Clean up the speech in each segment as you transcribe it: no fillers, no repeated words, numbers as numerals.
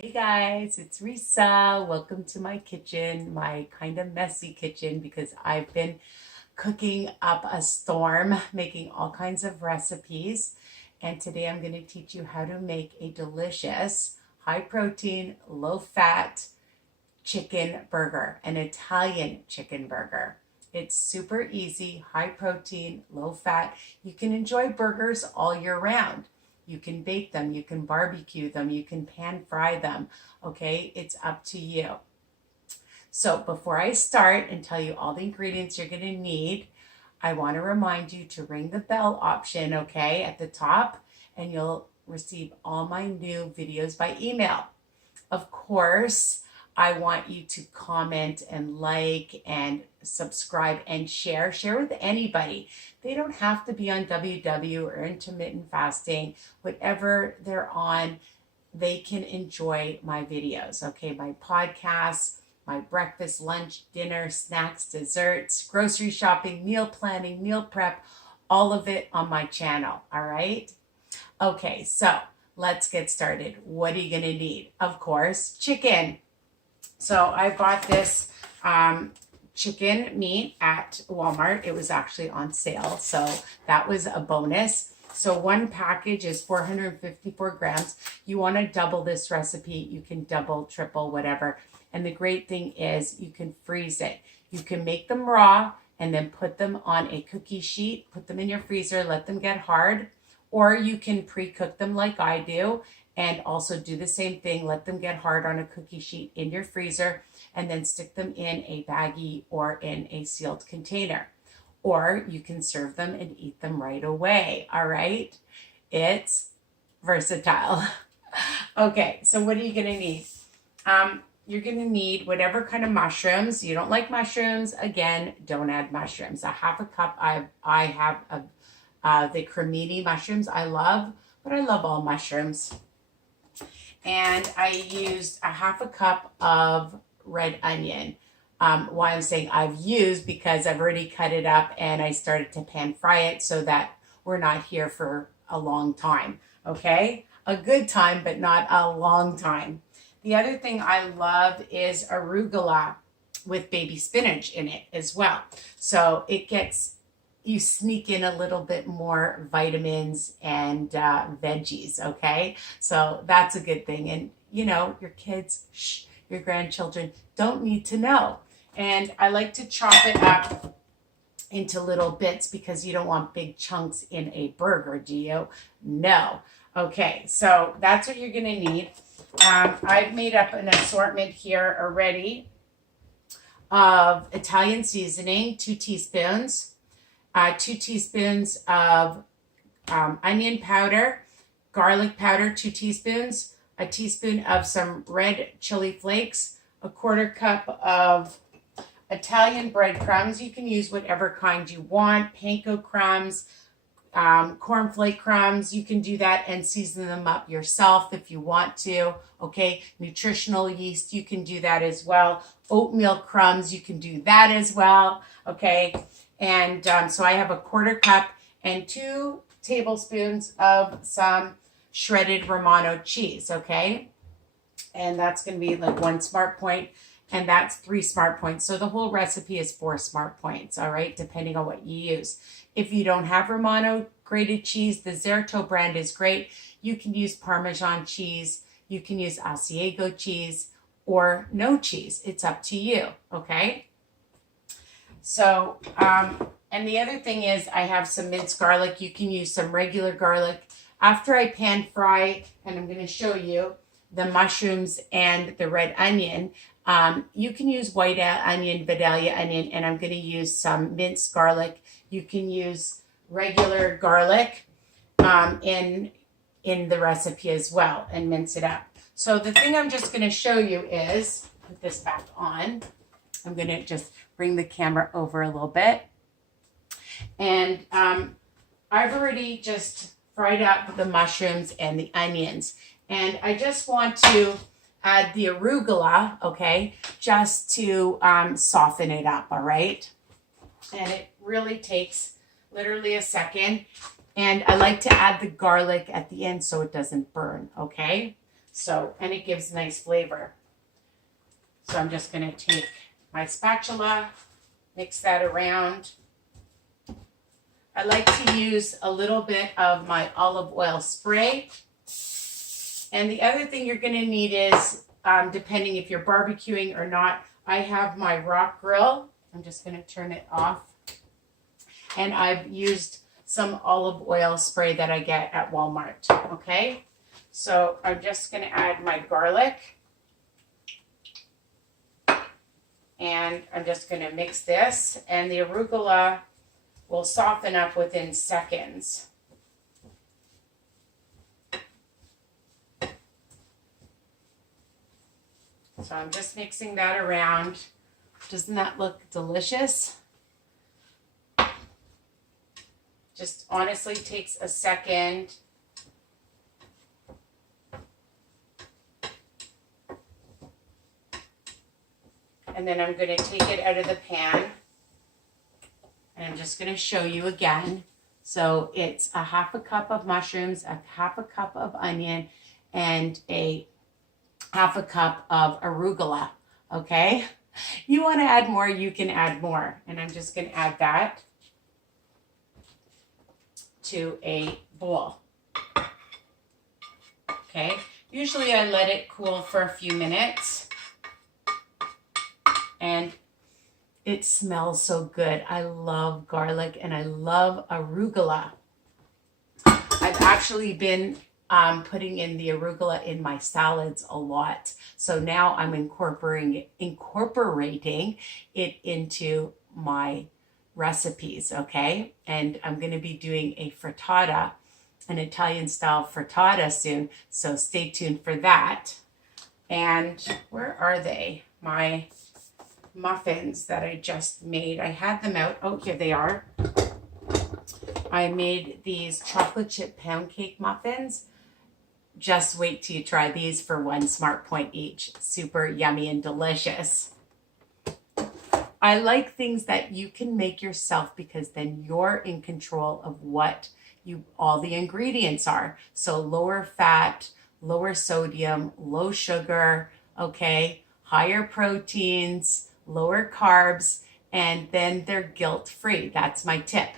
Hey guys, it's Risa. Welcome to my kitchen, my kind of messy kitchen because I've been cooking up a storm, making all kinds of recipes. And today I'm going to teach you how to make a delicious, high protein, low fat chicken burger, an Italian chicken burger. It's super easy, high protein, low fat. You can enjoy burgers all year round. You can bake them, you can barbecue them, you can pan fry them. Okay, it's up to you. So before I start and tell you all the ingredients you're going to need, I want to remind you to ring the bell option, okay, at the top, and you'll receive all my new videos by email. Of course, I want you to comment and like and subscribe and share. Share with anybody. They don't have to be on WW or intermittent fasting. Whatever they're on, they can enjoy my videos, okay? My podcasts, my breakfast, lunch, dinner, snacks, desserts, grocery shopping, meal planning, meal prep, all of it on my channel, all right? Okay, so let's get started. What are you going to need? Of course, chicken. So I bought this chicken meat at Walmart. It was actually on sale, so that was a bonus. So one package is 454 grams. You want to double this recipe. You can double, triple, whatever. And the great thing is you can freeze it. You can make them raw and then put them on a cookie sheet, put them in your freezer, let them get hard. Or you can pre-cook them like I do and also do the same thing. Let them get hard on a cookie sheet in your freezer and then stick them in a baggie or in a sealed container. Or you can serve them and eat them right away, all right? It's versatile. Okay, so what are you gonna need? You're gonna need whatever kind of mushrooms. You don't like mushrooms, again, don't add mushrooms. A half a cup, I have the cremini mushrooms I love, but I love all mushrooms. And I used a half a cup of red onion. Why I'm saying I've used because I've already cut it up and I started to pan fry it so that we're not here for a long time, okay? A good time, but not a long time. The other thing I love is arugala with baby spinach in it as well. So you sneak in a little bit more vitamins and veggies, okay? So that's a good thing. And your kids, your grandchildren don't need to know. And I like to chop it up into little bits because you don't want big chunks in a burger, do you? No. Okay, so that's what you're gonna need. I've made up an assortment here already of Italian seasoning, 2 teaspoons, 2 teaspoons of onion powder, garlic powder, 2 teaspoons, a teaspoon of some red chili flakes, a quarter cup of Italian breadcrumbs. You can use whatever kind you want, panko crumbs, cornflake crumbs. You can do that and season them up yourself if you want to. Okay, nutritional yeast, you can do that as well. Oatmeal crumbs, you can do that as well. Okay, and so I have a quarter cup and 2 tablespoons of some shredded Romano cheese. Okay, and that's going to be like 1 smart point. And that's 3 smart points. So the whole recipe is 4 smart points, all right, depending on what you use. If you don't have Romano grated cheese, the Zerto brand is great. You can use Parmesan cheese, you can use Asiago cheese, or no cheese. It's up to you, okay? So, and the other thing is I have some minced garlic. You can use some regular garlic. After I pan fry, and I'm going to show you the mushrooms and the red onion, you can use white onion, Vidalia onion, and I'm going to use some minced garlic. You can use regular garlic in the recipe as well and mince it up. So the thing I'm just going to show you is, put this back on. I'm going to just bring the camera over a little bit. And I've already just fried up the mushrooms and the onions. And I just want to add the arugula, okay, just to soften it up, all right? And it really takes literally a second. And I like to add the garlic at the end so it doesn't burn, okay? So, and it gives nice flavor. So I'm just going to take my spatula, mix that around. I like to use a little bit of my olive oil spray. And the other thing you're going to need is, depending if you're barbecuing or not, I have my rock grill. I'm just going to turn it off. And I've used some olive oil spray that I get at Walmart. Okay, so I'm just going to add my garlic. And I'm just going to mix this. And the arugula will soften up within seconds. So I'm just mixing that around. Doesn't that look delicious? Just honestly takes a second. And then I'm going to take it out of the pan. And I'm just going to show you again. So it's a half a cup of mushrooms, a half a cup of onion, and a half a cup of arugula. Okay? You want to add more, you can add more. And I'm just going to add that to a bowl. Okay? Usually I let it cool for a few minutes. And it smells so good. I love garlic and I love arugula. I've actually been putting in the arugula in my salads a lot. So now I'm incorporating it into my recipes, okay? And I'm going to be doing a frittata, an Italian style frittata soon. So stay tuned for that. And where are they? My muffins that I just made. I had them out. Oh, here they are. I made these chocolate chip pound cake muffins. Just wait till you try these for 1 smart point each. Super yummy and delicious. I like things that you can make yourself because then you're in control of what all the ingredients are. So lower fat, lower sodium, low sugar, okay, higher proteins, lower carbs, and then they're guilt-free. That's my tip.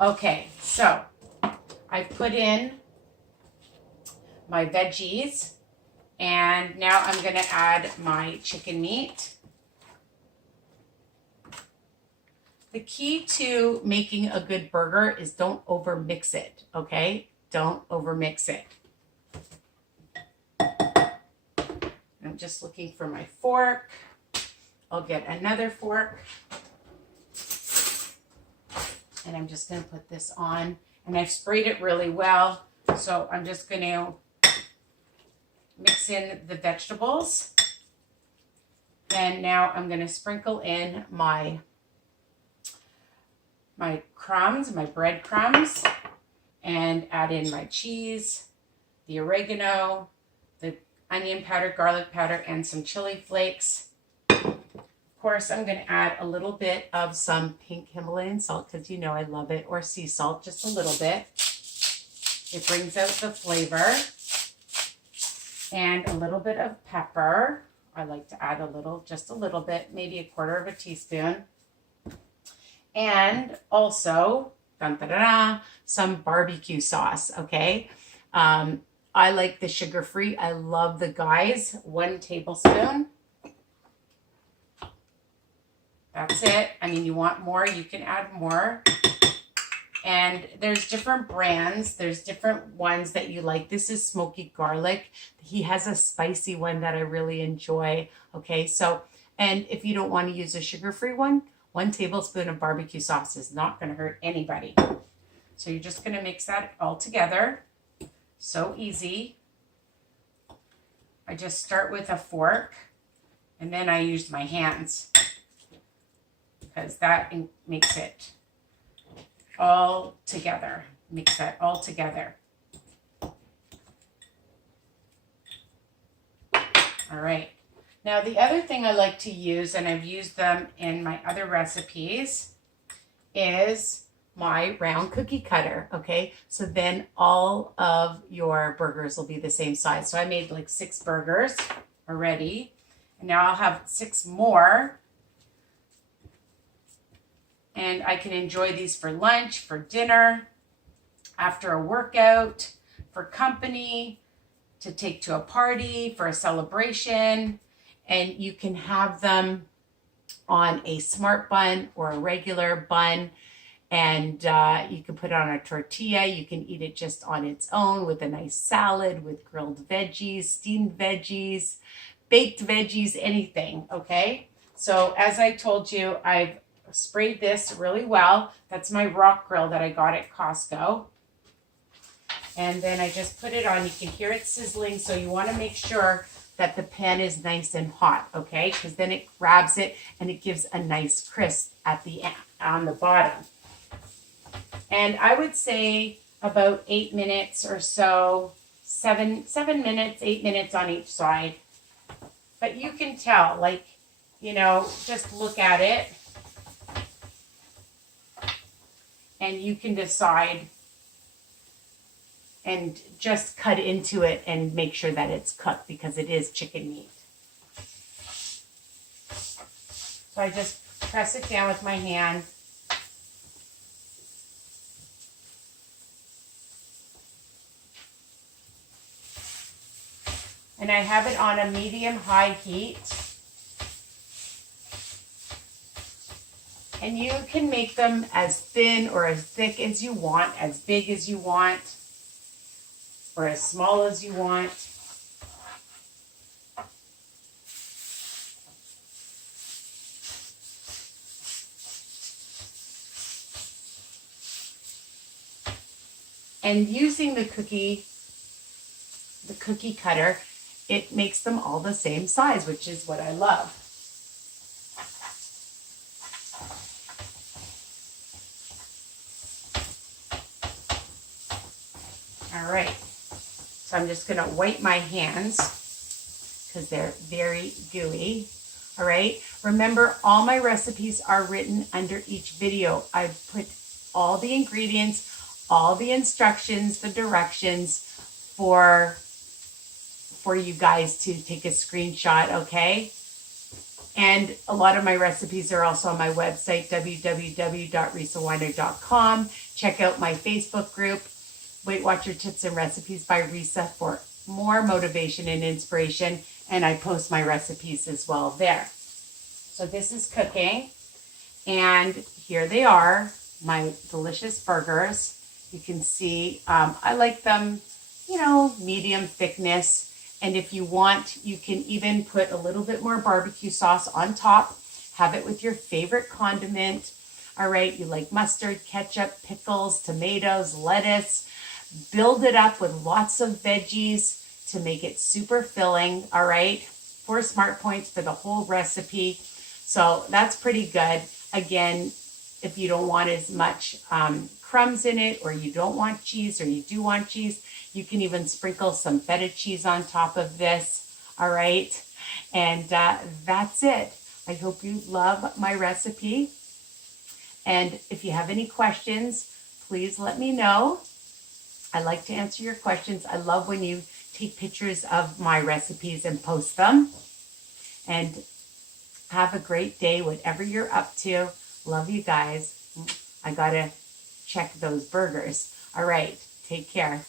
Okay, so I put in my veggies, and now I'm going to add my chicken meat. The key to making a good burger is don't over mix it, okay? Don't over mix it. I'm just looking for my fork. I'll get another fork. And I'm just going to put this on. And I've sprayed it really well. So I'm just going to mix in the vegetables. And now I'm going to sprinkle in my crumbs, my bread crumbs, and add in my cheese, the oregano, the onion powder, garlic powder, and some chili flakes. Of course, I'm going to add a little bit of some pink Himalayan salt because you know I love it, or sea salt, just a little bit. It brings out the flavor. And a little bit of pepper. I like to add a little, just a little bit, maybe 1/4 teaspoon. And also, some barbecue sauce, okay? I like the sugar-free. I love the Guys. 1 tablespoon. That's it. I mean, you want more, you can add more. And there's different brands. There's different ones that you like. This is smoky garlic. He has a spicy one that I really enjoy. Okay, so, and if you don't want to use a sugar-free one, 1 tablespoon of barbecue sauce is not going to hurt anybody. So you're just going to mix that all together. So easy. I just start with a fork, and then I use my hands because that makes it all together. Mix that all together. All right. Now the other thing I like to use, and I've used them in my other recipes, is my round cookie cutter, okay? So then all of your burgers will be the same size. So I made like 6 burgers already. And now I'll have 6 more. And I can enjoy these for lunch, for dinner, after a workout, for company, to take to a party, for a celebration. And you can have them on a smart bun or a regular bun. And you can put it on a tortilla. You can eat it just on its own with a nice salad, with grilled veggies, steamed veggies, baked veggies, anything, okay? So as I told you, I've sprayed this really well. That's my rock grill that I got at Costco. And then I just put it on. You can hear it sizzling, so you want to make sure that the pan is nice and hot, okay? Because then it grabs it and it gives a nice crisp at the end, on the bottom. And I would say about 8 minutes or so, 7 minutes, 8 minutes on each side. But you can tell, like, you know, just look at it and you can decide and just cut into it and make sure that it's cooked, because it is chicken meat. So I just press it down with my hand. And I have it on a medium-high heat. And you can make them as thin or as thick as you want, as big as you want, or as small as you want. And using the cookie cutter, it makes them all the same size, which is what I love. All right, so I'm just gonna wipe my hands because they're very gooey. All right, remember, all my recipes are written under each video. I've put all the ingredients, all the instructions, the directions for you guys to take a screenshot, okay? And a lot of my recipes are also on my website, www.risawiner.com. Check out my Facebook group, Weight Watcher Tips and Recipes by Risa, for more motivation and inspiration. And I post my recipes as well there. So this is cooking. And here they are, my delicious burgers. You can see I like them, you know, medium thickness. And if you want, you can even put a little bit more barbecue sauce on top. Have it with your favorite condiment. All right, you like mustard, ketchup, pickles, tomatoes, lettuce. Build it up with lots of veggies to make it super filling. All right, 4 smart points for the whole recipe. So that's pretty good. Again, if you don't want as much crumbs in it, or you don't want cheese, or you do want cheese, you can even sprinkle some feta cheese on top of this. All right, and that's it. I hope you love my recipe. And if you have any questions, please let me know. I like to answer your questions. I love when you take pictures of my recipes and post them. And have a great day, whatever you're up to. Love you guys. I gotta check those burgers. All right, take care.